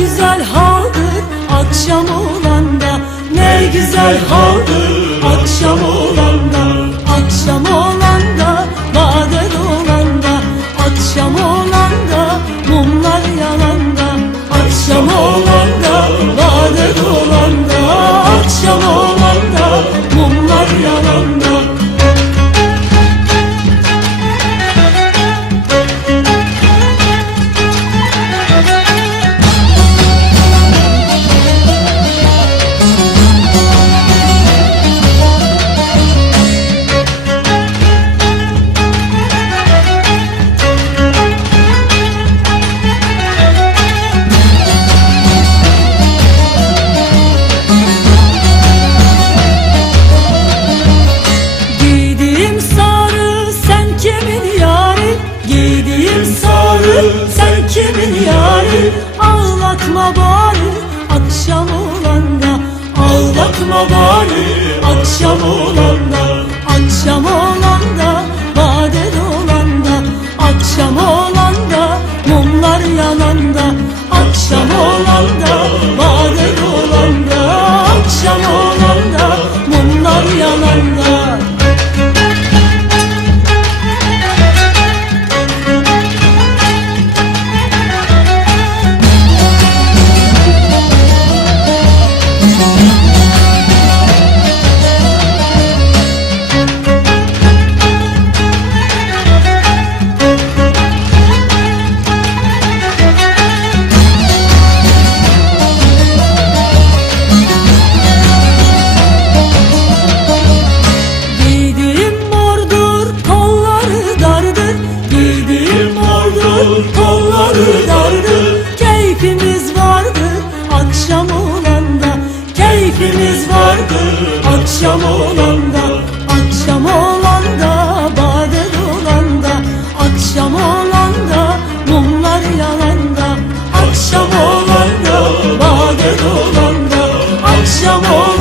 güzel haldır akşam olanda. Ne güzel haldır akşam olanda. kolları dardı Keyfimiz vardı akşam olanda Keyfimiz vardı akşam olanda Akşam olanda bade dolanda Akşam olanda mumlar yalanda Akşam olanda bade dolanda Akşam olanda